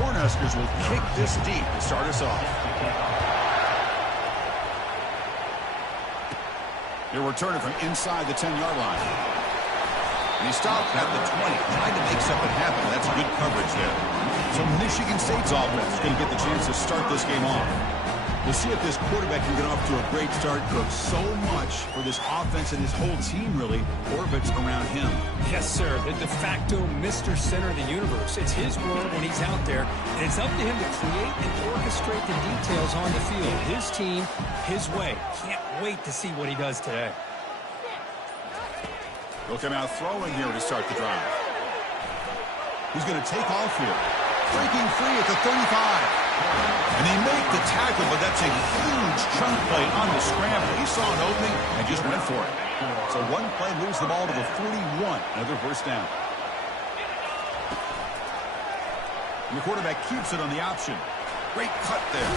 Cornhuskers will kick this deep to start us off. He'll return it from inside the 10-yard line. And he stopped at the 20, trying to make something happen. That's good coverage there. So Michigan State's offense is going to get the chance to start this game off. We'll see if this quarterback can get off to a great start. Because so much for this offense and his whole team really orbits around him. Yes, sir. The de facto Mr. Center of the universe. It's his world when he's out there. And it's up to him to create and orchestrate the details on the field. His team, his way. Can't wait to see what he does today. He'll come out throwing here to start the drive. He's going to take off here. Breaking free at the 35. And they make the tackle, but that's a huge chunk play on the scramble. He saw an opening and just went for it. So one play moves the ball to the 41. Another first down. And the quarterback keeps it on the option. Great cut there.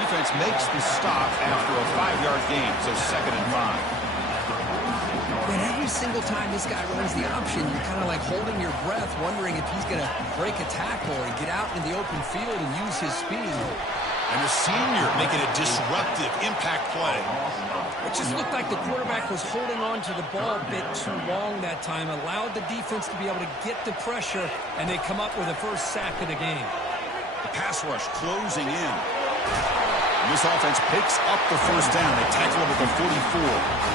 Defense makes the stop after a 5-yard gain, so 2nd and 5. And every single time this guy runs the option, you're kind of like holding your breath, wondering if he's going to break a tackle or get out in the open field and use his speed. And a senior making a disruptive impact play. It just looked like the quarterback was holding on to the ball a bit too long that time, allowed the defense to be able to get the pressure, and they come up with the first sack of the game. The pass rush closing in. And this offense picks up the first down. They tackle him at the 44.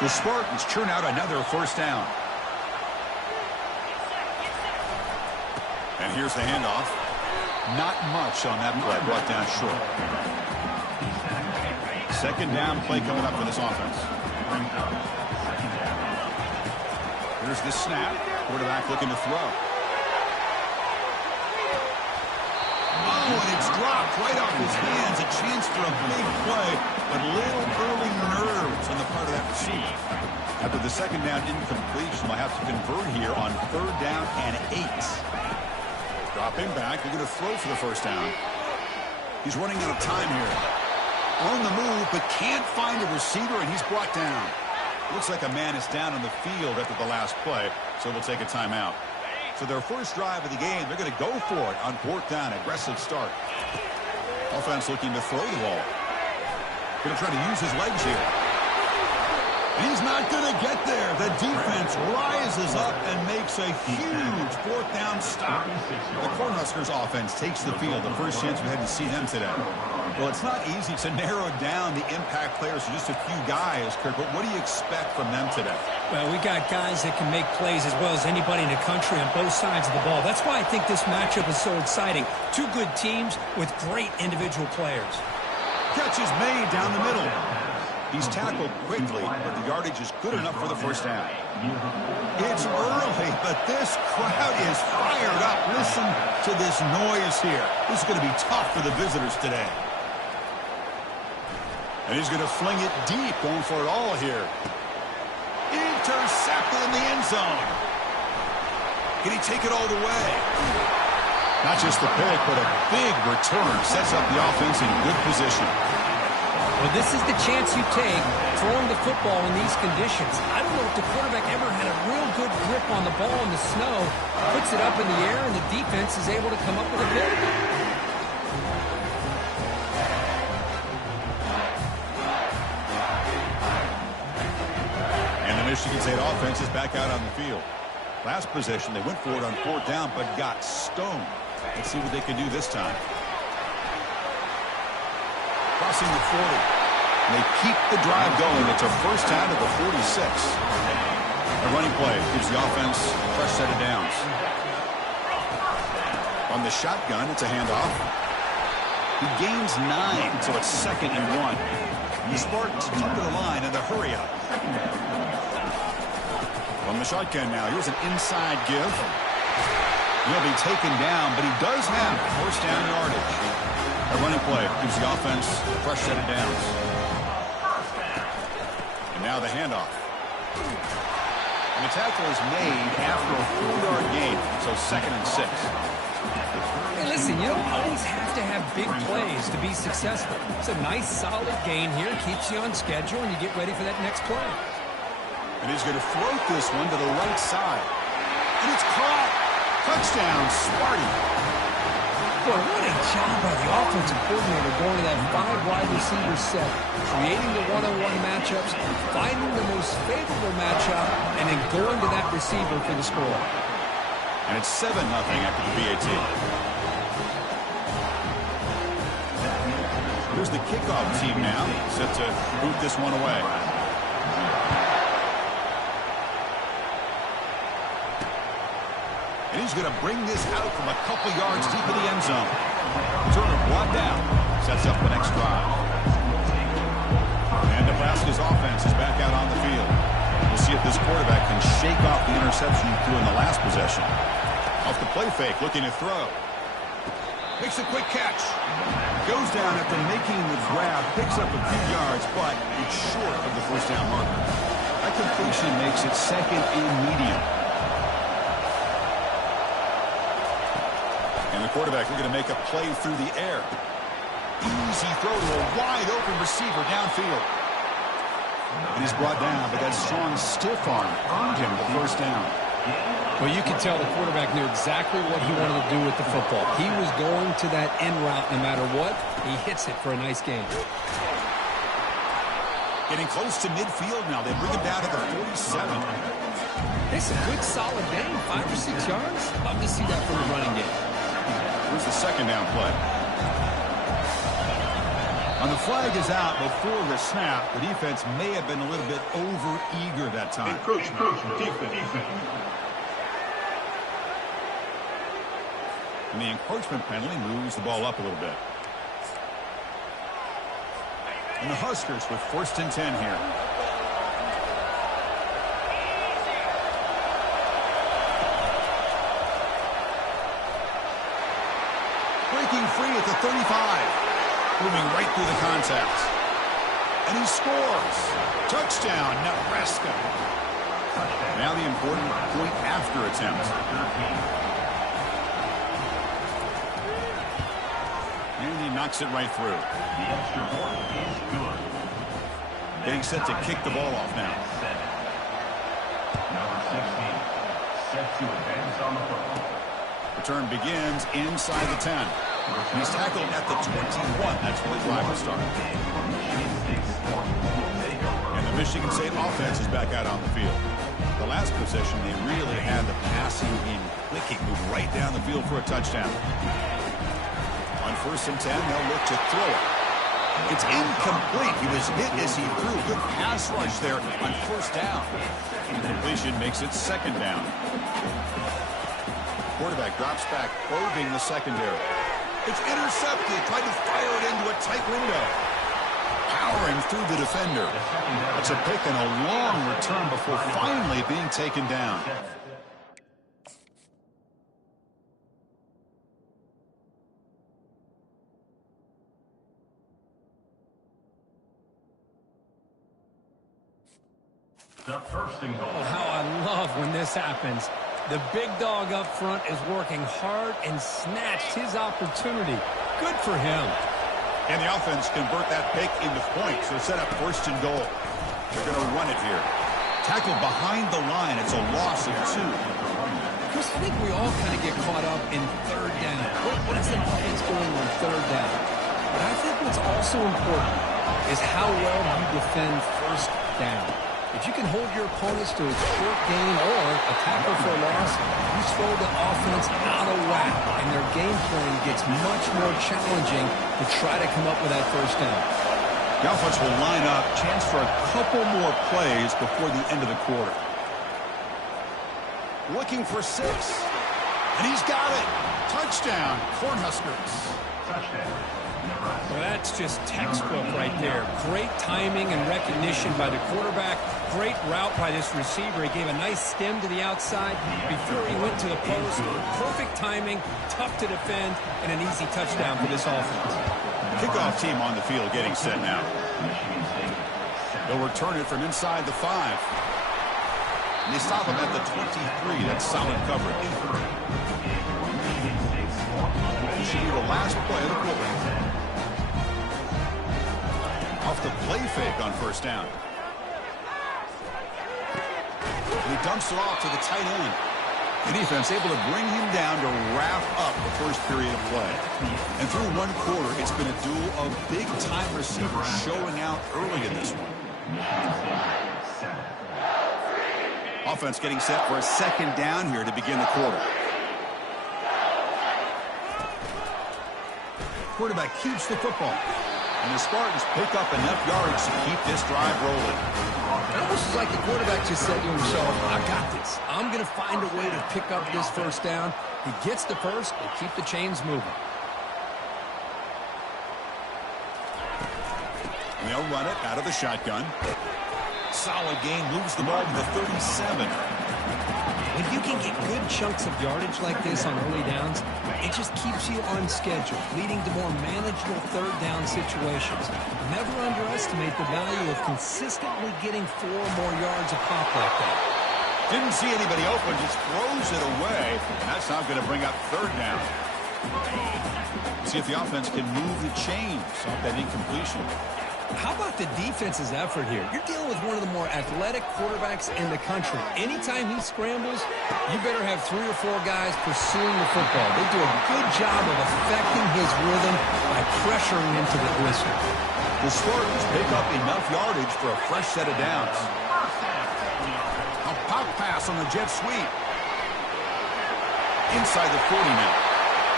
The Spartans churn out another first down. And here's the handoff. Not much on that play, brought down short. 2nd down play coming up for this offense. Here's the snap. Quarterback looking to throw. Oh, and it's dropped right off his hands. A chance for a big play, but little early nerves on the part of that receiver. After the 2nd down incompletion, they'll have to convert here on 3rd down and 8. Dropping back, they're going to throw for the first down. He's running out of time here. On the move, but can't find a receiver, and he's brought down. Looks like a man is down on the field after the last play, so they'll take a timeout. So their first drive of the game, they're going to go for it on 4th down. Aggressive start. Offense looking to throw the ball. Going to try to use his legs here. And he's not going to get there. The defense rises up and makes a huge 4th down stop. The Cornhuskers offense takes the field. The first chance we had to see them today. Well, it's not easy to narrow down the impact players to just a few guys, Kirk, but what do you expect from them today? Well, we got guys that can make plays as well as anybody in the country on both sides of the ball. That's why I think this matchup is so exciting. Two good teams with great individual players. Catch is made down the middle. He's tackled quickly, but the yardage is good enough for the first down. It's early, but this crowd is fired up. Listen to this noise here. This is going to be tough for the visitors today. And he's going to fling it deep, going for it all here. Intercepted in the end zone. Can he take it all the way? Not just the pick, but a big return. Sets up the offense in good position. Well, this is the chance you take throwing the football in these conditions. I don't know if the quarterback ever had a real good grip on the ball in the snow. Puts it up in the air, and the defense is able to come up with a pick. Michigan State offense is back out on the field. Last possession, they went for it on 4th down, but got stoned. Let's see what they can do this time. Crossing the 40. And they keep the drive going. It's a first down to the 46. A running play gives the offense a fresh set of downs. On the shotgun, it's a handoff. He gains 9, so it's 2nd and 1. And the Spartans come to the line in the hurry up. On the shotgun now, here's an inside give. He'll be taken down, but he does have first down yardage. A running play gives the offense a fresh set of downs. And now the handoff. And the tackle is made after a 4-yard gain, so 2nd and 6. Hey, listen, you don't always have to have big plays to be successful. It's a nice, solid gain here, keeps you on schedule, and you get ready for that next play. And he's going to float this one to the right side. And it's caught. Touchdown, Sparty. Boy, what a job by the offensive coordinator going to that 5 wide receiver set, creating the one-on-one matchups, finding the most favorable matchup, and then going to that receiver for the score. And it's 7-0 after the BAT. Here's the kickoff team now, set to boot this one away. And he's going to bring this out from a couple yards deep in the end zone. Turner brought down, sets up the next drive. And Nebraska's offense is back out on the field. We'll see if this quarterback can shake off the interception he threw in the last possession. Off the play fake, looking to throw. Makes a quick catch. Goes down after making the grab, picks up a few yards, but it's short of the first down marker. That completion makes it second and medium. And the quarterback looking to make a play through the air. Easy throw to a wide-open receiver downfield. And he's brought down, but that strong stiff arm earned him the first down. Well, you can tell the quarterback knew exactly what he wanted to do with the football. He was going to that end route no matter what. He hits it for a nice gain. Getting close to midfield now. They bring him down to the 47. It's a good, solid gain, 5 or 6 yards. Love to see that from the running game. Here's the second down play. And the flag is out before the snap. The defense may have been a little bit over-eager that time. Defense. And the encroachment penalty moves the ball up a little bit. And the Huskers with 1st and 10 here. Breaking free at the 35. Moving right through the contact. And he scores. Touchdown, Nebraska. Now the important point after attempt. And he knocks it right through. The extra point is good. Getting set to kick the ball off now. Number 16, set to advance on the football. Return begins inside the 10. He's tackled at the 21. That's where the drive will start. And the Michigan State offense is back out on the field. The last possession, they really had the passing game clicking, move right down the field for a touchdown. On 1st and 10, they'll look to throw it. It's incomplete. He was hit as he threw. Good pass rush there on 1st down. Completion makes it 2nd down. Quarterback drops back, probing the secondary. It's intercepted. Tried to fire it into a tight window. Powering through the defender. That's a pick and a long return before finally being taken down. The 1st and goal. Oh, how I love when this happens. The big dog up front is working hard and snatched his opportunity. Good for him. And the offense convert that pick into points. So set up 1st and goal. They're going to run it here. Tackled behind the line. It's a loss of 2. Chris, I think we all kind of get caught up in 3rd down. What is the offense doing on 3rd down? But I think what's also important is how well you defend 1st down. If you can hold your opponents to a short gain or a tackle for a loss, you throw the offense out of whack, and their game plan gets much more challenging to try to come up with that 1st down. The offense will line up, chance for a couple more plays before the end of the quarter. Looking for 6, and he's got it. Touchdown, Cornhuskers. Touchdown. Well, that's just textbook right there. Great timing and recognition by the quarterback. Great route by this receiver. He gave a nice stem to the outside before he went to the post. Perfect timing, tough to defend, and an easy touchdown for this offense. Kickoff team on the field getting set now. They'll return it from inside the 5. And they stop him at the 23. That's solid coverage. This should be the last play of the quarter. Off the play fake on 1st down. And he dumps it off to the tight end. The defense able to bring him down to wrap up the first period of play. And through one quarter, it's been a duel of big-time receivers showing out early in this one. Offense getting set for a second down here to begin the quarter. Quarterback keeps the football. And the Spartans pick up enough yardage to keep this drive rolling. It almost is like the quarterback just said to himself, I got this. I'm going to find a way to pick up this first down. He gets the first and keep the chains moving. They'll run it out of the shotgun. Solid gain, moves the ball to the 37. When you can get good chunks of yardage like this on early downs, it just keeps you on schedule, leading to more manageable third down situations. Never underestimate the value of consistently getting 4 more yards a pop like that. Didn't see anybody open, just throws it away. And that's not going to bring up third down. See if the offense can move the chains off that incompletion. How about the defense's effort here? You're dealing with one of the more athletic quarterbacks in the country. Anytime he scrambles, you better have 3 or 4 guys pursuing the football. They do a good job of affecting his rhythm by pressuring him to the gristle. The Spartans pick up enough yardage for a fresh set of downs. A pop pass on the jet sweep. Inside the 40 now.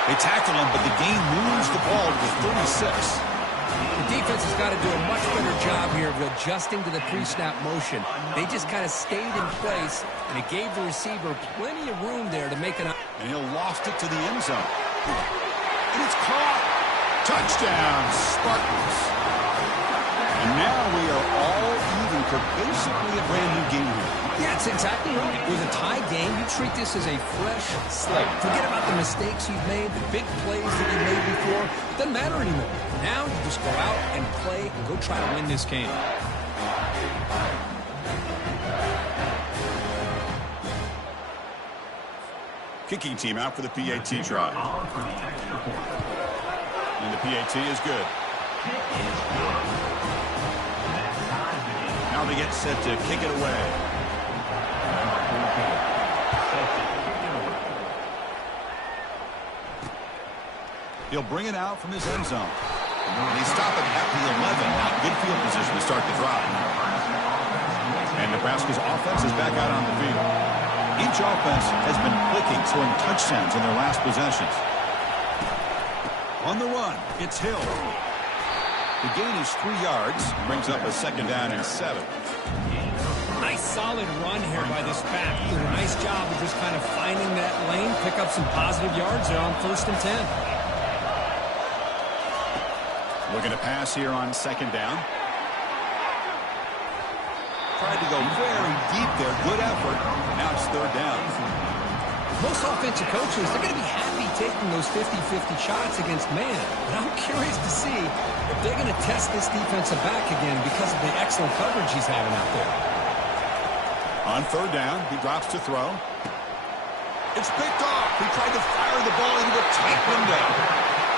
They tackle him, but the gain moves the ball to the 36. The defense has got to do a much better job here of adjusting to the pre-snap motion. They just kind of stayed in place, and it gave the receiver plenty of room there to make an... And he'll loft it to the end zone. And it's caught. Touchdown, Spartans. And now we are all even for basically a brand new game here. Yeah, it's exactly right. With a tie game, you treat this as a fresh slate. Forget about the mistakes you've made, the big plays that you made before. It doesn't matter anymore. Now you just go out and play and go try to win this game. Kicking team out for the PAT try. And the PAT is good. Now they get set to kick it away. He'll bring it out from his end zone. And he stopped it at the 11. Now good field position to start the drive. And Nebraska's offense is back out on the field. Each offense has been clicking, scoring touchdowns in their last possessions. On the run, it's Hill. The gain is 3 yards. Brings up a second down and 7. Nice solid run here by this back. Did a nice job of just kind of finding that lane, pick up some positive yards there on 1st and 10. Looking to pass here on second down. Tried to go very deep there. Good effort. Now it's third down. Most offensive coaches, they're going to be happy taking those 50-50 shots against man. But I'm curious to see if they're going to test this defensive back again because of the excellent coverage he's having out there. On third down, he drops to throw. It's picked off. He tried to fire the ball into a tight window.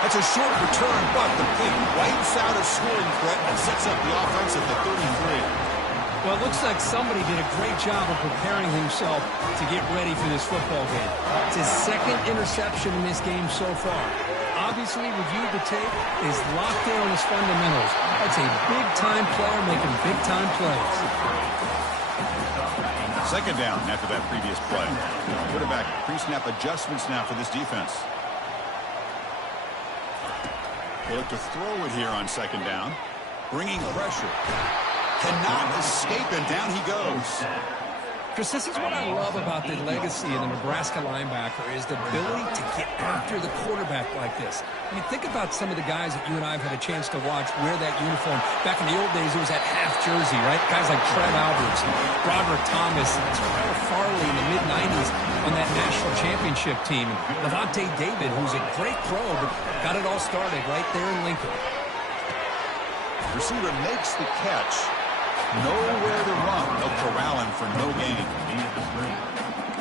That's a short return, but the pick wipes out a scoring threat and sets up the offense at the 33. Well, it looks like somebody did a great job of preparing himself to get ready for this football game. It's his 2nd interception in this game so far. Obviously, reviewed the tape, is locked in on his fundamentals. That's a big-time player making big-time plays. Second down after that previous play. Quarterback pre-snap adjustments now for this defense. They look to throw it here on second down. Bringing pressure. Cannot escape, and down he goes. Chris, this is what I love about the legacy of the Nebraska linebacker is the ability to get after the quarterback like this. I mean, think about some of the guys that you and I have had a chance to watch wear that uniform. Back in the old days, it was that half jersey, right? Guys like Trev Alberts, Broderick Thomas, and Terrell Farley in the mid-90s on that national championship team. And Levante David, who's a great pro, but got it all started right there in Lincoln. Receiver makes the catch. Nowhere to run. They'll corral him for no gain.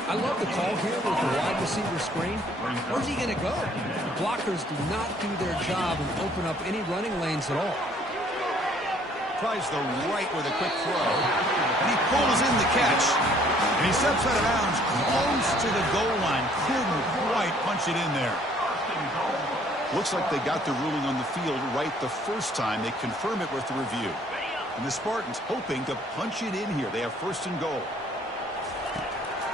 I love the call here with the wide receiver screen. Where's he going to go? The blockers do not do their job and open up any running lanes at all. Tries the right with a quick throw. And he pulls in the catch. And he steps out of bounds close to the goal line. Couldn't quite punch it in there. Looks like they got the ruling on the field right the first time. They confirm it with the review. And the Spartans hoping to punch it in here. They have first and goal.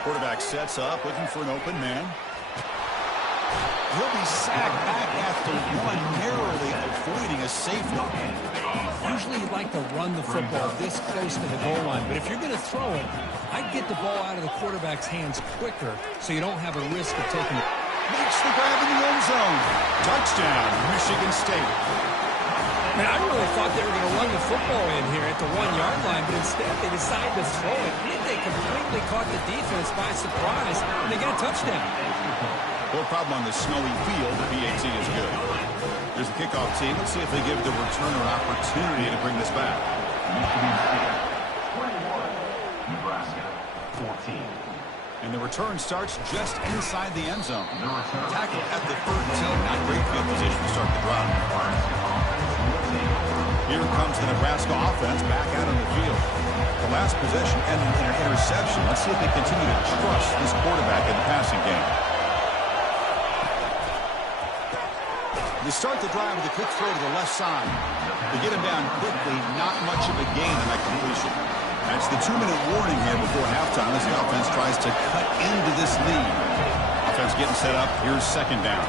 Quarterback sets up, looking for an open man. He'll be sacked back at the one, narrowly avoiding a safety. Usually you like to run the football this close to the goal line, but if you're going to throw it, I'd get the ball out of the quarterback's hands quicker so you don't have a risk of taking it. Makes the grab in the end zone. Touchdown, Michigan State. Man, I really thought they were going to run the football in here at the 1-yard line, but instead they decided to throw it. They completely caught the defense by surprise, and they got a touchdown. No problem on the snowy field. The PAT is good. There's the kickoff team. Let's see if they give the returner opportunity to bring this back. 21, Nebraska, 14. And the return starts just inside the end zone. Tackle at the 13. Not great field position to start the drive. Here comes the Nebraska offense back out on the field. The last possession ended in an interception. Let's see if they continue to trust this quarterback in the passing game. They start the drive with a quick throw to the left side. They get him down quickly. Not much of a gain on that completion. That's the 2-minute warning here before halftime as the offense tries to cut into this lead. Offense getting set up. Here's second down.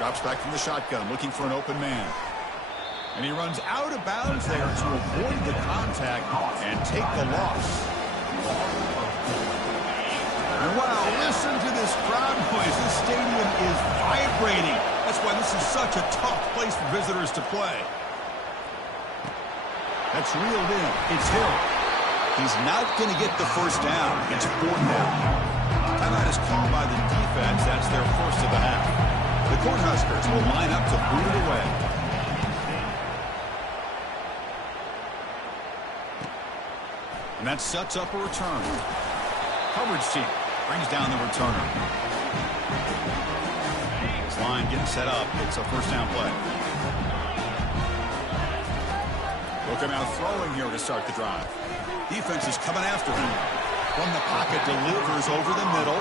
Drops back from the shotgun, looking for an open man. And he runs out of bounds there to avoid the contact and take the loss. And wow, listen to this crowd noise. This stadium is vibrating. That's why this is such a tough place for visitors to play. That's reeled in. It's Hill. He's not going to get the first down. It's 4th down. Timeout is called by the defense. That's their first of the half. The Cornhuskers will line up to boot it away. And that sets up a return. Coverage team brings down the returner. His line getting set up. It's a first down play. Looking out throwing here to start the drive. Defense is coming after him. From the pocket, delivers over the middle.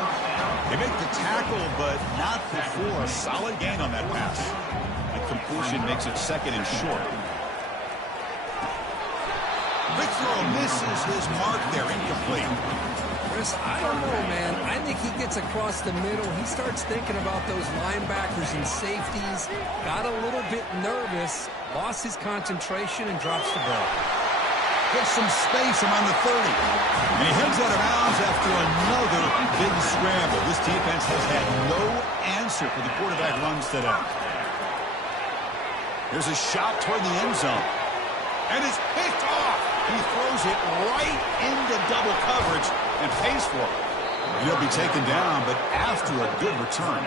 They make the tackle, but not before a solid gain on that pass. The completion makes it second and short. Big throw misses his mark there, incomplete. Chris, I don't know, man. I think he gets across the middle. He starts thinking about those linebackers and safeties. Got a little bit nervous, lost his concentration, and drops the ball. Gets some space around the 30. And he heads out of bounds after another big scramble. This defense has had no answer for the quarterback runs today. There's a shot toward the end zone. And it's picked off. He throws it right into double coverage and pays for it. And he'll be taken down, but after a good return.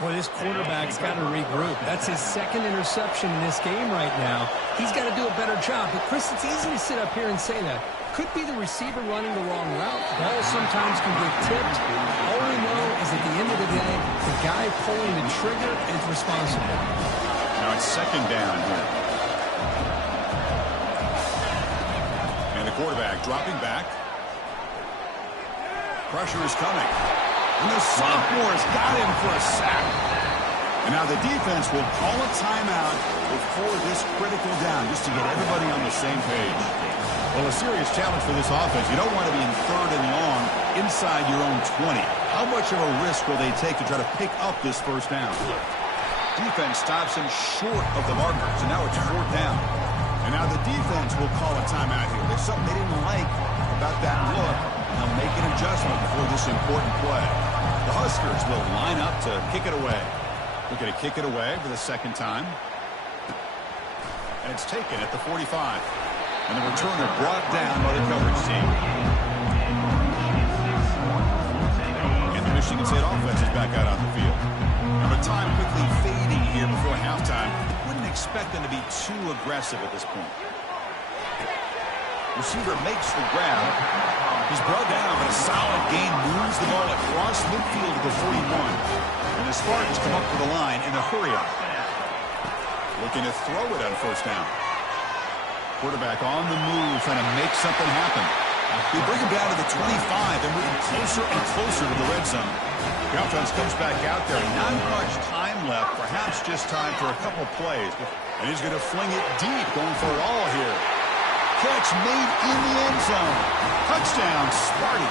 Boy, this quarterback's got to regroup. That's his second interception in this game right now. He's got to do a better job. But, Chris, it's easy to sit up here and say that. Could be the receiver running the wrong route. Balls sometimes can get tipped. All we know is at the end of the day, the guy pulling the trigger is responsible. Now it's second down here. And the quarterback dropping back. Pressure is coming. And the sophomore's got him for a sack. And now the defense will call a timeout before this critical down, just to get everybody on the same page. Well, a serious challenge for this offense. You don't want to be in 3rd and long inside your own 20. How much of a risk will they take to try to pick up this first down? Defense stops him short of the markers, and now it's 4th down. And now the defense will call a timeout here. There's something they didn't like about that look. They'll make an adjustment before this important play. The Huskers will line up to kick it away. Looking to kick it away for the second time. And it's taken at the 45. And the returner brought down by the coverage team. And the Michigan State offense is back out on the field. Now the time quickly fading here before halftime. Wouldn't expect them to be too aggressive at this point. Receiver makes the grab. He's brought down, but a solid gain moves the ball across midfield to the 41. And the Spartans come up to the line in a hurry-up. Looking to throw it on first down. Quarterback on the move, trying to make something happen. They bring him down to the 25. They're moving closer and closer to the red zone. The offense comes back out there. Not much time left. Perhaps just time for a couple plays. And he's going to fling it deep, going for it all here. Catch made in the end zone. Touchdown, Sparty.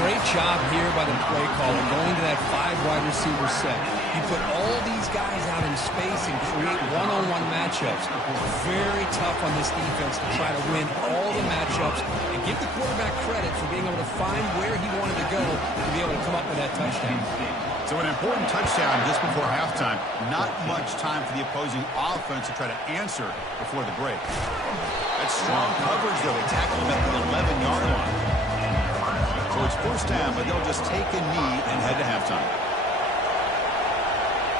Great job here by the play caller going to that 5 wide receiver set. You put all these guys out in space and create one-on-one matchups. Very tough on this defense to try to win all the matchups and give the quarterback credit for being able to find where he wanted to go to be able to come up with that touchdown. So an important touchdown just before halftime. Not much time for the opposing offense to try to answer before the break. That's strong coverage, though. They tackle him at the 11-yard line. So it's first down, but they'll just take a knee and head to halftime.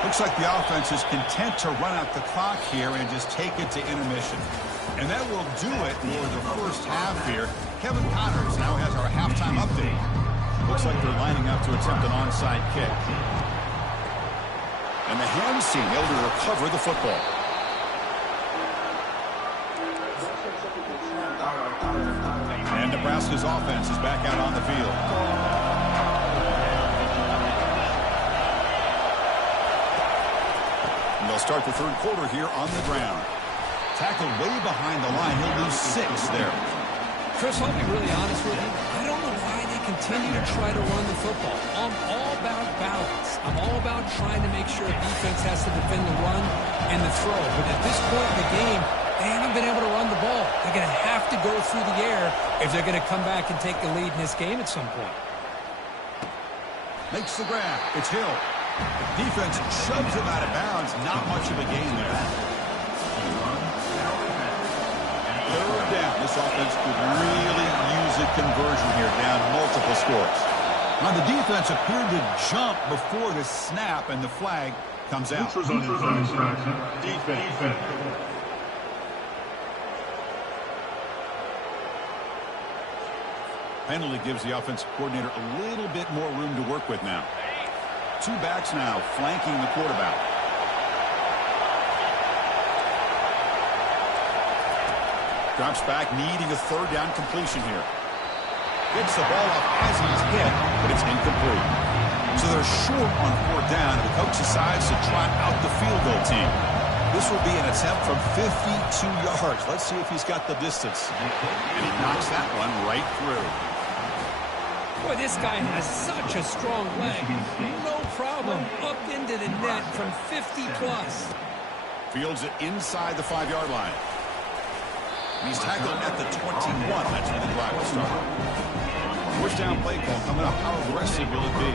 Looks like the offense is content to run out the clock here and just take it to intermission. And that will do it for the first half here. Kevin Connors now has our halftime update. Looks like they're lining up to attempt an onside kick. And the hands team able to recover the football. And Nebraska's offense is back out on the field. And they'll start the third quarter here on the ground. Tackled way behind the line. He'll lose 6 there. Chris, I'll be really honest with you. I don't know why they continue to try to run the football. I'm all about balance. I'm all about trying to make sure defense has to defend the run and the throw. But at this point in the game, they haven't been able to run the ball. They're going to have to go through the air if they're going to come back and take the lead in this game at some point. Makes the grab. It's Hill. The defense shoves him out of bounds. Not much of a gain there. Third down. This offense could really use a conversion here, down multiple scores. Now the defense appeared to jump before the snap, and the flag comes out. Defense. Penalty gives the offensive coordinator a little bit more room to work with now. 2 backs now flanking the quarterback. Drops back, needing a third down completion here. Gets the ball off as he's hit, but it's incomplete. So they're short on 4th down, and the coach decides to trot out the field goal team. This will be an attempt from 52 yards. Let's see if he's got the distance. And he knocks that one right through. Boy, this guy has such a strong leg. No problem. Up into the net from 50-plus. Fields it inside the 5-yard line. And he's tackled at the 21. That's where the drive will start. First down play call coming up. How aggressive will it be?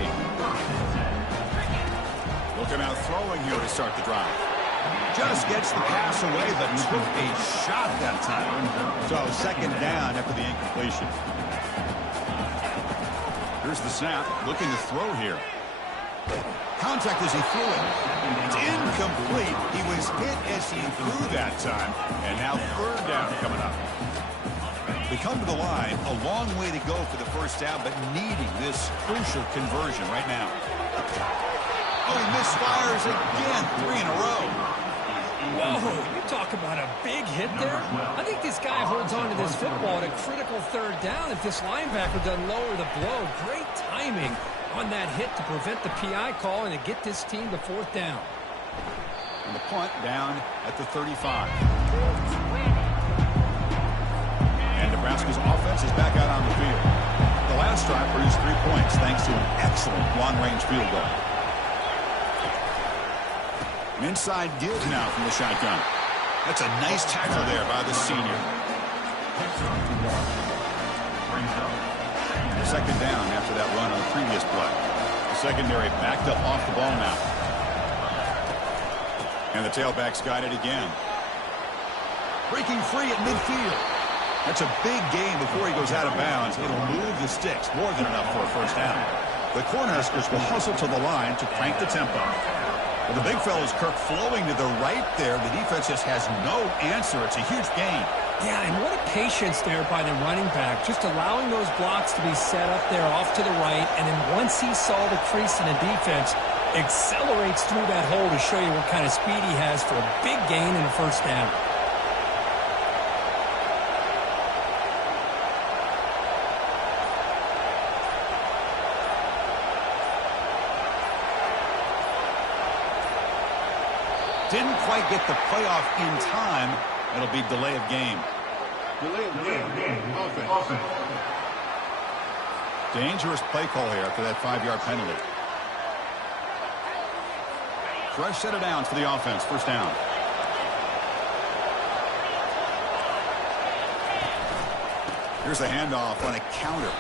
Looking out throwing here to start the drive. Just gets the pass away, but took a shot that time. So second down after the incompletion. Here's the snap. Looking to throw here. Contact as he threw it. It's incomplete. He was hit as he threw that time. And now third down coming up. They come to the line. A long way to go for the first down, but needing this crucial conversion right now. Oh, he misfires again. 3 in a row. Whoa, you talk about a big hit there. I think this guy holds on to this football at a critical third down if this linebacker doesn't lower the blow. Great timing on that hit to prevent the PI call and to get this team to 4th down. And the punt down at the 35. And Nebraska's offense is back out on the field. The last drive produced 3 points thanks to an excellent long-range field goal. An inside give now from the shotgun. That's a nice tackle there by the senior. Second down after that run on the previous play. The secondary backed up off the ball now. And the tailback's got it again. Breaking free at midfield. That's a big gain before he goes out of bounds. It'll move the sticks more than enough for a first down. The Cornhuskers will hustle to the line to crank the tempo. Well, the big fellows, Kirk, flowing to the right there. The defense just has no answer. It's a huge gain. Yeah, and what a patience there by the running back. Just allowing those blocks to be set up there off to the right. And then once he saw the crease in the defense, accelerates through that hole to show you what kind of speed he has for a big gain and a first down. Didn't quite get the playoff in time. It'll be delay of game. Delay of game. Offense. Dangerous play call here after that 5-yard penalty. Fresh set of downs for the offense. First down. Here's the handoff on a counter.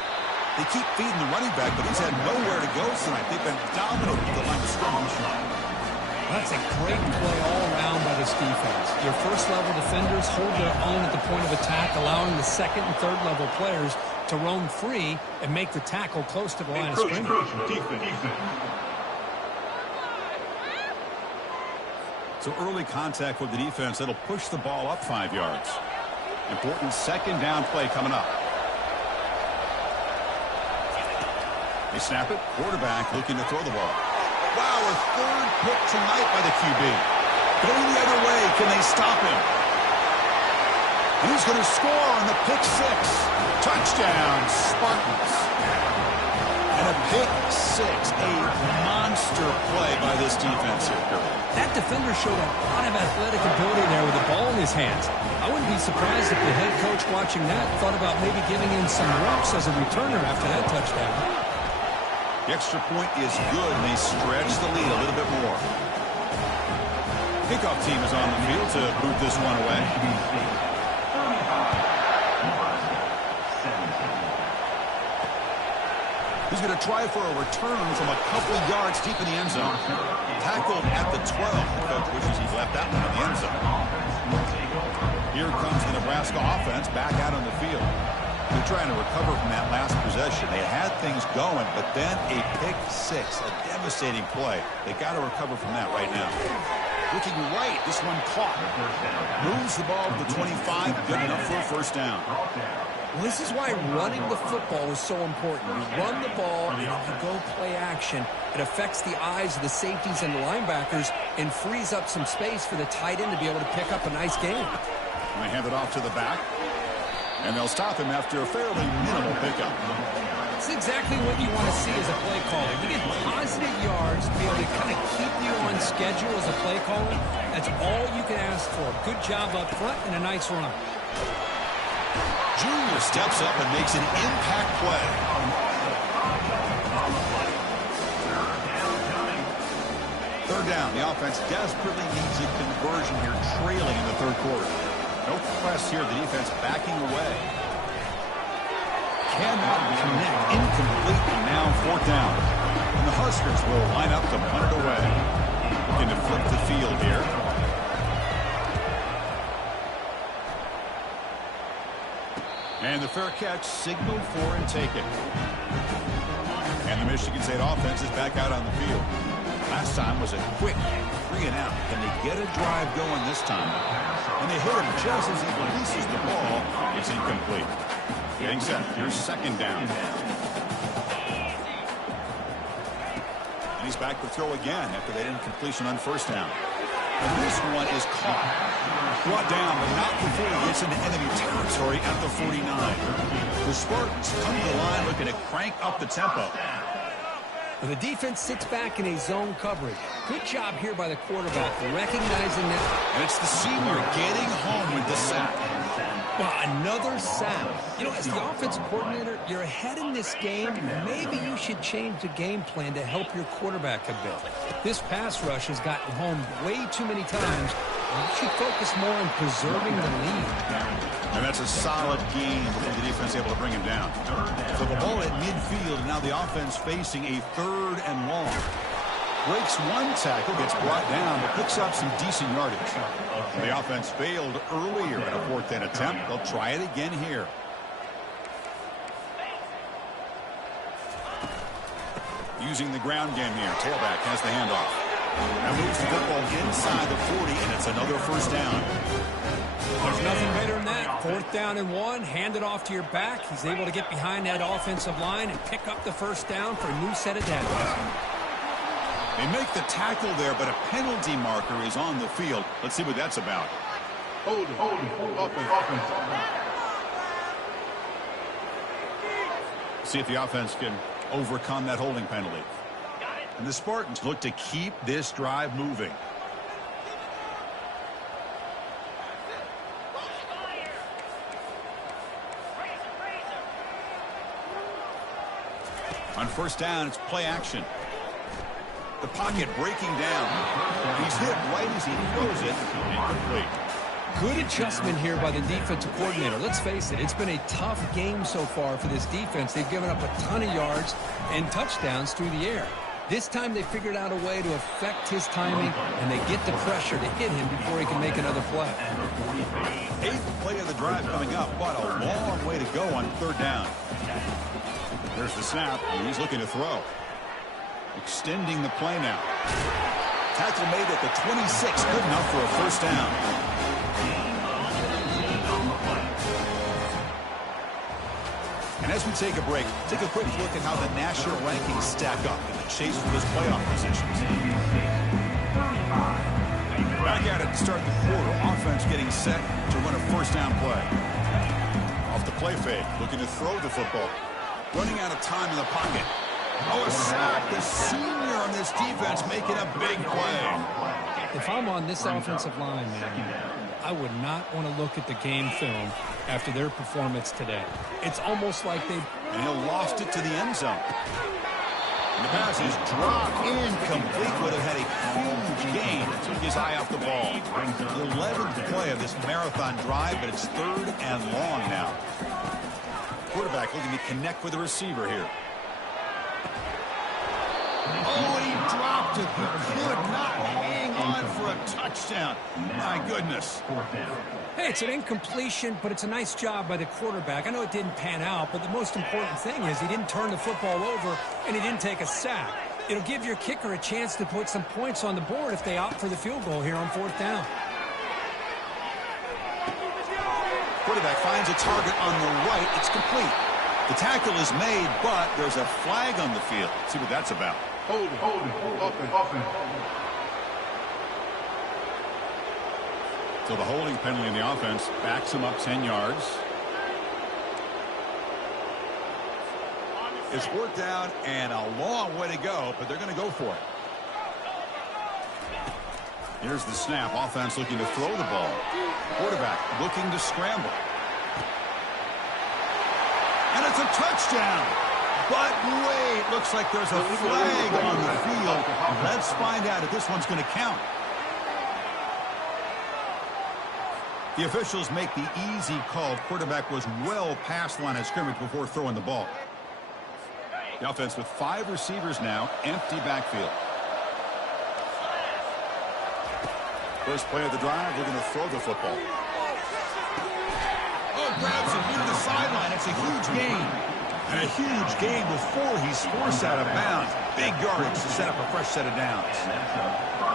They keep feeding the running back, but he's had nowhere to go tonight. They've been dominant at the line of scrimmage. That's a great play all around by this defense. Your first-level defenders hold their own at the point of attack, allowing the second and third-level players to roam free and make the tackle close to the line of scrimmage. So early contact with the defense, that'll push the ball up 5 yards. Important second down play coming up. They snap it. Quarterback looking to throw the ball. Wow, a third pick tonight by the QB. Going the other way. Can they stop him? And he's going to score on the pick 6. Touchdown, Spartans. And a pick 6. A monster play by this defense here. That defender showed a lot of athletic ability there with the ball in his hands. I wouldn't be surprised if the head coach watching that thought about maybe giving him some reps as a returner after that touchdown. The extra point is good, and they stretch the lead a little bit more. Kickoff team is on the field to boot this one away. He's going to try for a return from a couple of yards deep in the end zone. Tackled at the 12. The coach wishes he'd left that one in the end zone. Here comes the Nebraska offense back out on the field. They're trying to recover from that last possession. They had things going, but then a pick 6, a devastating play. They got to recover from that right now. Looking right, this one caught. Moves the ball to the 25, good enough for a first down. Well, this is why running the football is so important. You run the ball, and if you go play action, it affects the eyes of the safeties and the linebackers and frees up some space for the tight end to be able to pick up a nice game. And they hand it off to the back. And they'll stop him after a fairly minimal pickup. It's exactly what you want to see as a play caller. You get positive yards to be able to kind of keep you on schedule as a play caller. That's all you can ask for. Good job up front and a nice run. Junior steps up and makes an impact play. Third down. The offense desperately needs a conversion here, trailing in the third quarter. No press here. The defense backing away. Cannot connect. Incomplete. And now fourth down. And the Huskers will line up to punt it away. Looking to flip the field here. And the fair catch, signal for and take it. And the Michigan State offense is back out on the field. Last time was a quick 3 and out. Can they get a drive going this time? And they hit him just as he releases the ball. It's incomplete. Getting set. Here's second down. And he's back to throw again after that incompletion on first down. And this one is caught. Brought down, but not before he gets into enemy territory at the 49. The Spartans come to the line looking to crank up the tempo. And the defense sits back in a zone coverage. Good job here by the quarterback recognizing that. And it's the senior getting home with the sack. Well, another sack. You know, as the offensive coordinator, you're ahead in this game. Maybe you should change the game plan to help your quarterback a bit. This pass rush has gotten home way too many times. You should focus more on preserving the lead. And that's a solid game before the defense able to bring him down. So the ball at midfield, and now the offense facing a third and long. Breaks one tackle, gets brought down, but picks up some decent yardage. The offense failed earlier in a fourth down attempt. They'll try it again here. Using the ground game here. Tailback has the handoff. Now moves the football inside the 40, and it's another first down. There's nothing better than that. Fourth down and 1. Hand it off to your back. He's able to get behind that offensive line and pick up the first down for a new set of downs. They make the tackle there, but a penalty marker is on the field. Let's see what that's about. Hold it. Offense. See if the offense can overcome that holding penalty. And the Spartans look to keep this drive moving. On first down, it's play action. The pocket breaking down. He's hit right as he throws it. Incomplete. Good adjustment here by the defensive coordinator. Let's face it, it's been a tough game so far for this defense. They've given up a ton of yards and touchdowns through the air. This time they figured out a way to affect his timing, and they get the pressure to hit him before he can make another play. 8th play of the drive coming up, but a long way to go on third down. There's the snap, and he's looking to throw. Extending the play now. Tackle made at the 26, good enough for a first down. And as we take a break, take a quick look at how the national rankings stack up in the chase for those playoff positions. Back at it to start the quarter. Offense getting set to run a first down play. Off the play fake, looking to throw the football. Running out of time in the pocket. Oh, a sack. The senior on this defense making a big play. If I'm on this offensive line, man, I would not want to look at the game film after their performance today. It's almost like they... And he'll lost it to the end zone. And the pass is dropped incomplete. Would have had a huge gain. Took his eye off the ball. The 11th play of this marathon drive, but it's third and long now. Quarterback looking to connect with the receiver here. Oh, he dropped it. He could not hang on for a touchdown. My goodness. Hey, it's an incompletion, but it's a nice job by the quarterback. I know it didn't pan out, but the most important thing is he didn't turn the football over and he didn't take a sack. It'll give your kicker a chance to put some points on the board if they opt for the field goal here on fourth down. Quarterback finds a target on the right. It's complete. The tackle is made, but there's a flag on the field. Let's see what that's about. Hold it. Open. So the holding penalty in the offense backs him up 10 yards. It's worked out and a long way to go, but they're going to go for it. Here's the snap. Offense looking to throw the ball. Quarterback looking to scramble. And it's a touchdown. But wait, looks like there's a flag on the field. Let's find out if this one's going to count. The officials make the easy call. Quarterback was well past line of scrimmage before throwing the ball. The offense with 5 receivers now, empty backfield. First play of the drive, we're going to throw the football. Oh, grabs it near the sideline. It's a huge gain. And a huge gain before he's forced out of bounds. Big yardage to set up a fresh set of downs.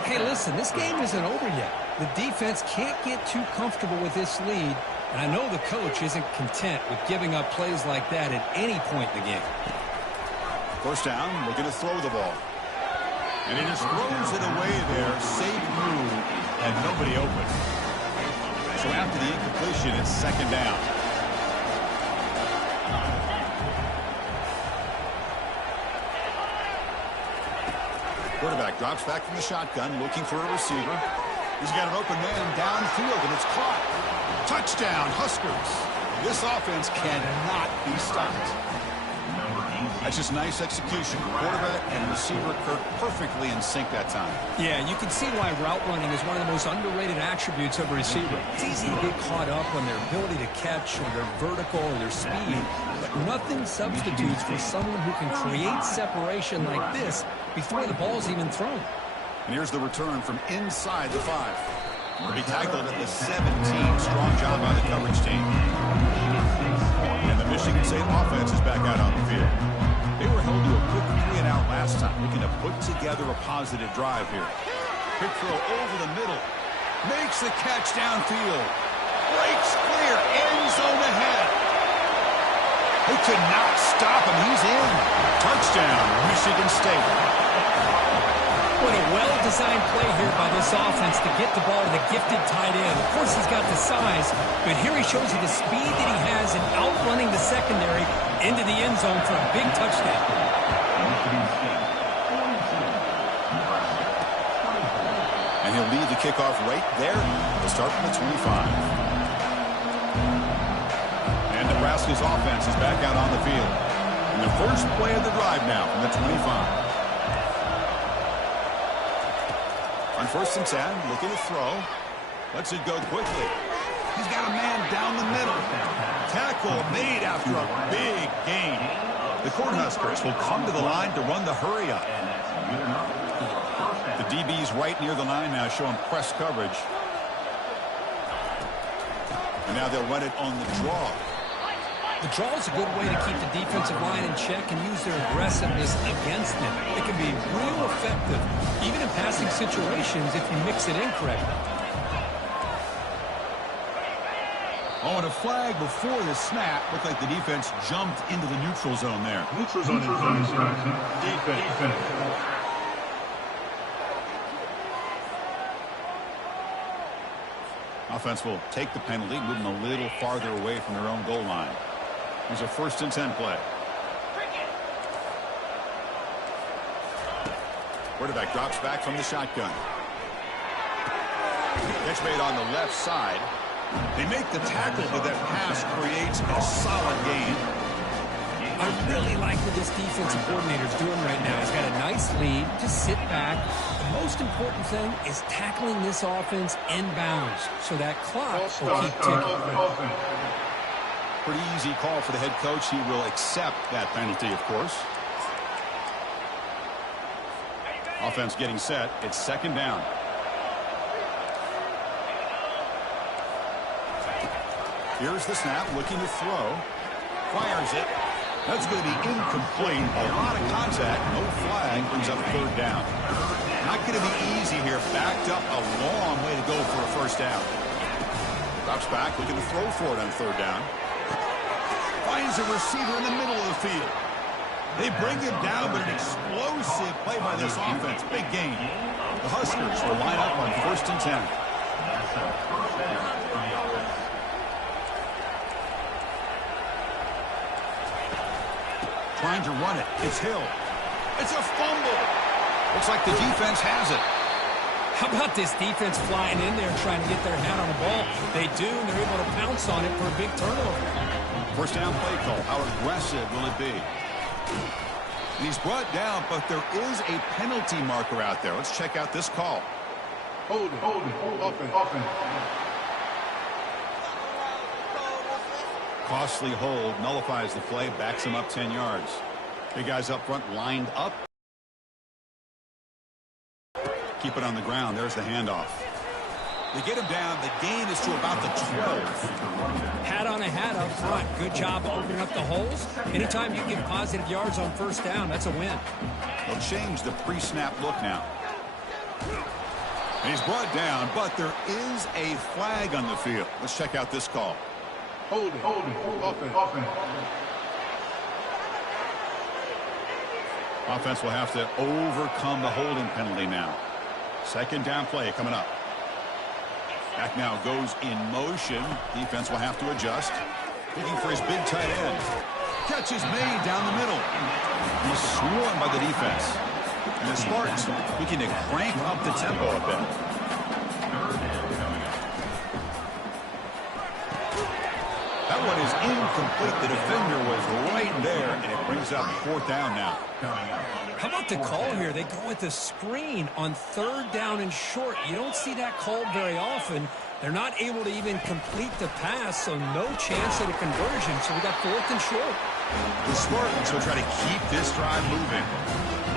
Hey, listen, this game isn't over yet. The defense can't get too comfortable with this lead, and I know the coach isn't content with giving up plays like that at any point in the game. First down, looking to throw the ball. And he just throws it away there. Safe move, and nobody open. So after the incompletion, it's second down. Quarterback drops back from the shotgun, looking for a receiver. He's got an open man downfield, and it's caught. Touchdown, Huskers. This offense cannot be stopped. That's just nice execution. Quarterback and receiver Kirk perfectly in sync that time. Yeah, you can see why route running is one of the most underrated attributes of a receiver. It's easy to get caught up on their ability to catch or their vertical or their speed, but nothing substitutes for someone who can create separation like this before the ball's even thrown. And here's the return from inside the 5. He'll be tackled at the 17. Strong job by the coverage team. And the Michigan State offense is back out on the field. They were held to a quick 3-and-out last time, looking to put together a positive drive here. Quick throw over the middle. Makes the catch downfield. Breaks clear. End zone ahead. They could not stop him. He's in. Touchdown, Michigan State. What a well-designed play here by this offense to get the ball to the gifted tight end. Of course, he's got the size, but here he shows you the speed that he has in outrunning the secondary into the end zone for a big touchdown. And he'll lead the kickoff right there. He'll start from the 25. And Nebraska's offense is back out on the field. And the first play of the drive now from the 25. On 1st and 10, looking to throw. Lets it go quickly. He's got a man down the middle. Tackle made after a big gain. The Cornhuskers will come to the line to run the hurry up. The DB's right near the line now, showing press coverage. And now they'll run it on the draw. The draw is a good way to keep the defensive line in check and use their aggressiveness against them. It can be real effective, even in passing situations, if you mix it in correctly. Oh, and a flag before the snap. Looked like the defense jumped into the neutral zone there. Neutral zone infraction. Defense. Offense will take the penalty, move them a little farther away from their own goal line. Here's a 1st and 10 play. Quarterback drops back from the shotgun. Catch made on the left side. They make the tackle, but that pass creates a solid gain. I really like what this defensive coordinator is doing right now. He's got a nice lead. Just sit back. The most important thing is tackling this offense inbounds so that clock will keep ticking. Pretty easy call for the head coach. He will accept that penalty, of course. Offense getting set. It's 2nd down. Here's the snap, looking to throw. Fires it. That's going to be incomplete. A lot of contact. No flag. Brings up 3rd down. Not going to be easy here. Backed up a long way to go for a 1st down. Drops back, looking to throw for it on 3rd down. Finds a receiver in the middle of the field. They bring him down, but an explosive play by this offense. Big gain. The Huskers will line up on 1st and 10. Trying to run it. It's Hill. It's a fumble. Looks like the defense has it. How about this defense flying in there trying to get their hat on the ball? They do, and they're able to pounce on it for a big turnover. 1st down play call. How aggressive will it be? And he's brought down, but there is a penalty marker out there. Let's check out this call. Hold it. Offense. Costly hold, nullifies the play, backs him up 10 yards. Big guys up front lined up. Keep it on the ground. There's the handoff. They get him down. The gain is to about the 12. Hat on a hat up front. Good job opening up the holes. Anytime you get positive yards on 1st down, that's a win. They'll change the pre-snap look now. And he's brought down, but there is a flag on the field. Let's check out this call. Hold it. Offense. Offense will have to overcome the holding penalty now. 2nd down play coming up. Back now goes in motion. Defense will have to adjust. Looking for his big tight end. Catch is made down the middle. He's swarmed by the defense. And the Spartans looking to crank up the tempo a bit. That one is incomplete. The defender was right there, and it brings up 4th down now. How about the call here? They go with the screen on 3rd down and short. You don't see that called very often. They're not able to even complete the pass, so no chance at a conversion. So we got 4th and short. The Spartans will try to keep this drive moving.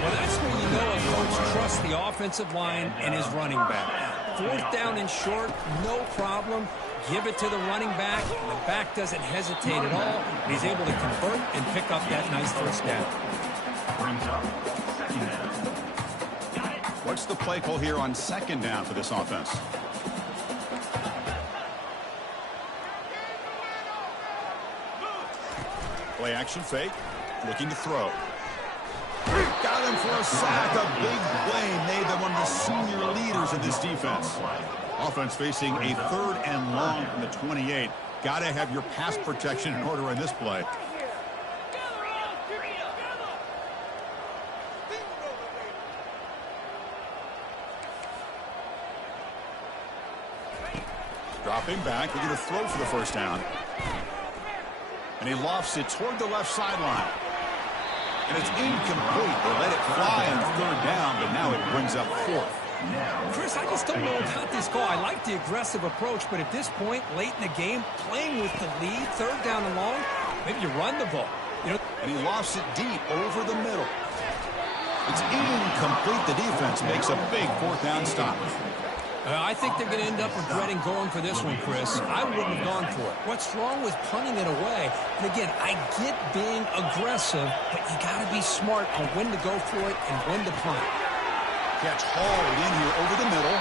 Well, that's where you know a coach trusts the offensive line and his running back. 4th down and short, no problem. Give it to the running back. The back doesn't hesitate at all. He's able to convert and pick up that nice 1st down. What's the play call here on 2nd down for this offense? Play action fake. Looking to throw. Got him for a sack. A big play made them one of the senior leaders of this defense. Offense facing a 3rd and long from the 28. Got to have your pass protection in order in this play. Dropping back, looking to throw for the 1st down. And he lofts it toward the left sideline. And it's incomplete. They let it fly on third down, but now it brings up fourth. Chris, I just don't know about this call. I like the aggressive approach, but at this point, late in the game, playing with the lead, third down and long, maybe you run the ball. And he lofts it deep over the middle. It's incomplete. The defense makes a big fourth down stop. I think they're going to end up regretting going for this one, Chris. I wouldn't have gone for it. What's wrong with punting it away? And again, I get being aggressive, but you got to be smart on when to go for it and when to punt. Catch hauled in here over the middle.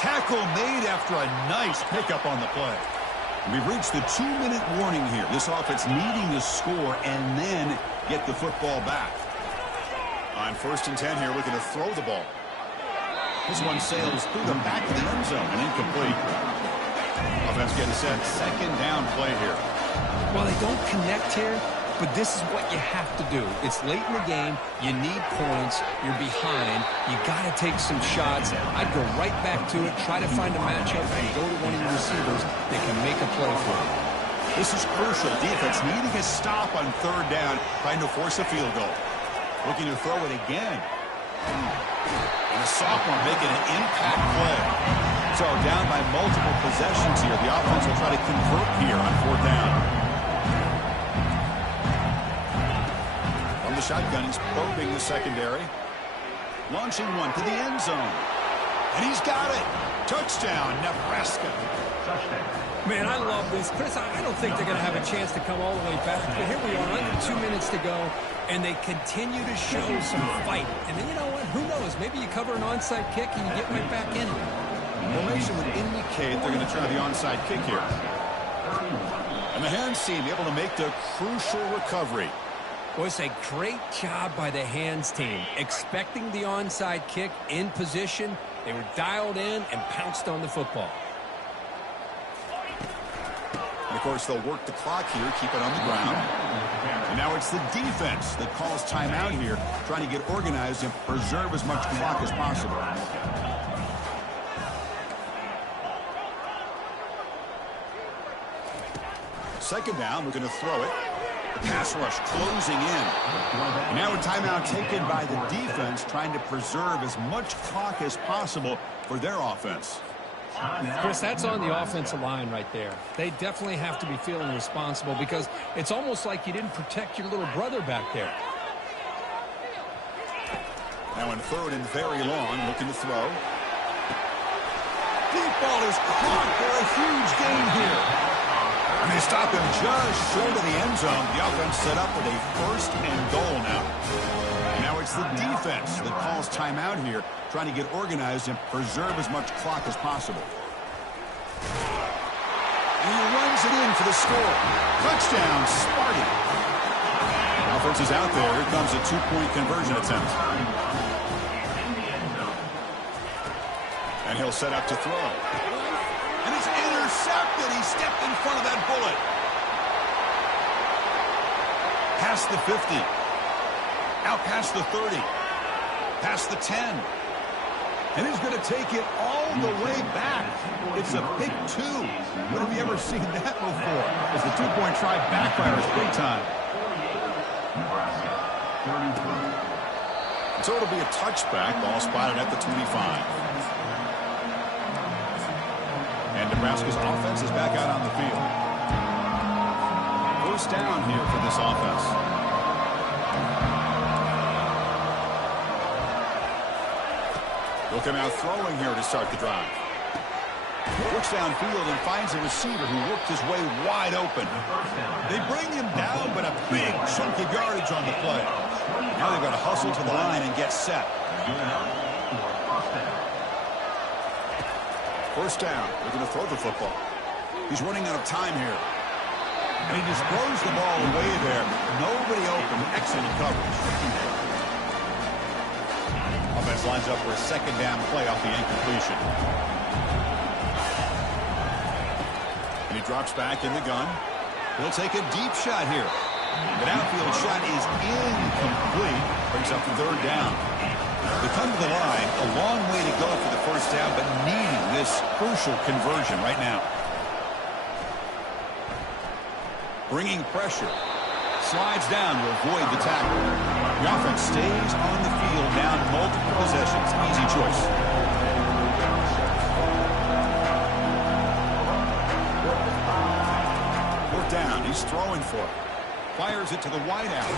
Tackle made after a nice pickup on the play. We've reached the 2-minute warning here. This offense needing to score and then get the football back. On 1st and 10 here, looking to throw the ball. This one sails through the back of the end zone and incomplete. Offense getting set. Second down play here. Well, they don't connect here, but this is what you have to do. It's late in the game. You need points. You're behind. You got to take some shots. I'd go right back to it, try to find a matchup, and go to one of your receivers that can make a play for you. This is crucial. Defense needing a stop on third down, trying to force a field goal. Looking to throw it again. And a sophomore making an impact play. So down by multiple possessions here. The offense will try to convert here on fourth down. From the shotgun, he's probing the secondary. Launching one to the end zone. And he's got it. Touchdown, Nebraska. Man, I love this. Chris, I don't think they're going to have a chance to come all the way back. But here we are, under 2 minutes to go, and they continue to show some fight. And then, you know what? Who knows? Maybe you cover an onside kick and you get right back in it. Formation would indicate they're going to try the onside kick here. And the hands team able to make the crucial recovery. Well, it's a great job by the hands team. Expecting the onside kick in position, they were dialed in and pounced on the football. And, of course, they'll work the clock here, keep it on the ground. And now it's the defense that calls timeout here, trying to get organized and preserve as much clock as possible. Second down, we're going to throw it. The pass rush closing in. And now a timeout taken by the defense, trying to preserve as much clock as possible for their offense. Chris, that's on the offensive line right there. They definitely have to be feeling responsible because it's almost like you didn't protect your little brother back there. Now in third and very long, looking to throw. Deep ball is caught for a huge gain here. And they stop him just short of the end zone. The offense set up with a 1st and goal now. Now it's the defense that calls timeout here, trying to get organized and preserve as much clock as possible. And he runs it in for the score. Touchdown, Sparty. Offense is out there. Here comes a 2-point conversion attempt. And he'll set up to throw. And it's intercepted. He stepped in front of that bullet. Past the 50. Out past the 30. Past the 10. And he's going to take it all the way back. It's a pick 2. When have you ever seen that before? As the 2-point try backfires big time. So it'll be a touchback. Ball spotted at the 25. And Nebraska's offense is back out on the field. First down here for this offense. They'll come out throwing here to start the drive. Looks downfield and finds a receiver who worked his way wide open. They bring him down, but a big chunk of yardage on the play. Now they've got to hustle to the line and get set. First down. They're going to throw the football. He's running out of time here. And he just throws the ball away there. Nobody open. Excellent coverage. Offense lines up for a second down play off the incompletion. And he drops back in the gun. He'll take a deep shot here. The outfield shot is incomplete. Brings up the third down. They come to the line, a long way to go for the first down, but needing this crucial conversion right now. Bringing pressure. Slides down to avoid the tackle. The offense stays on the field, down multiple possessions. Easy choice. Fourth down. He's throwing for it. Fires it to the wideout.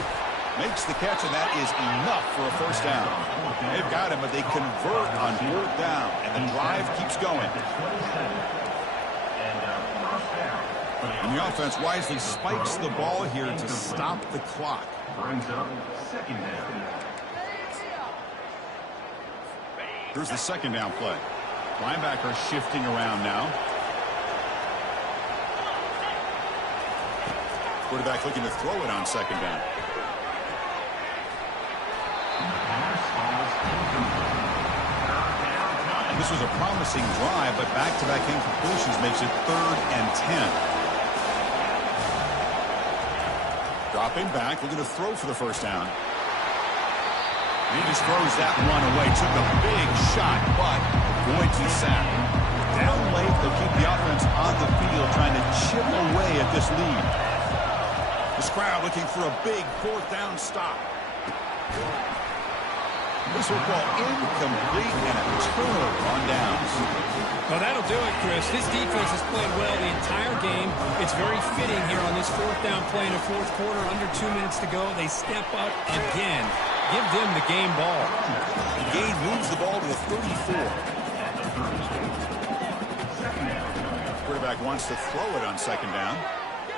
Makes the catch, and that is enough for a first down. They've got him, but they convert on fourth down, and the drive keeps going. And the offense wisely spikes the ball here to stop the clock. Brings up second down. Here's the second down play. Linebacker shifting around now. Quarterback looking to throw it on second down. This was a promising drive, but back-to-back incompletions makes it 3rd and 10. Dropping back, looking to throw for the first down. He just throws that one away. Took a big shot, but avoids the sack. Down late, they'll keep the offense on the field, trying to chip away at this lead. This crowd looking for a big fourth down stop. This football incomplete and a turnover on downs. Well, that'll do it, Chris. This defense has played well the entire game. It's very fitting here on this fourth down play in the fourth quarter. Under 2 minutes to go, they step up again. Give them the game ball. The gain moves the ball to the 34. Quarterback wants to throw it on second down.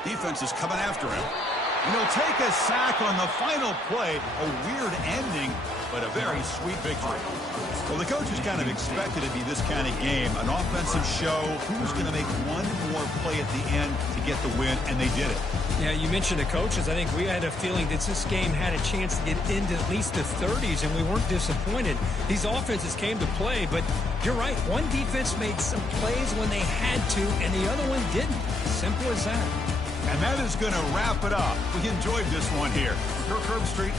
Defense is coming after him. And he'll take a sack on the final play. A weird ending, but a very sweet victory. Well, the coaches kind of expected it to be this kind of game. An offensive show. Who's going to make one more play at the end to get the win? And they did it. Yeah, you mentioned the coaches. I think we had a feeling that this game had a chance to get into at least the 30s, and we weren't disappointed. These offenses came to play, but you're right. One defense made some plays when they had to, and the other one didn't. Simple as that. And that is going to wrap it up. We enjoyed this one here. Kirk Herbstreit,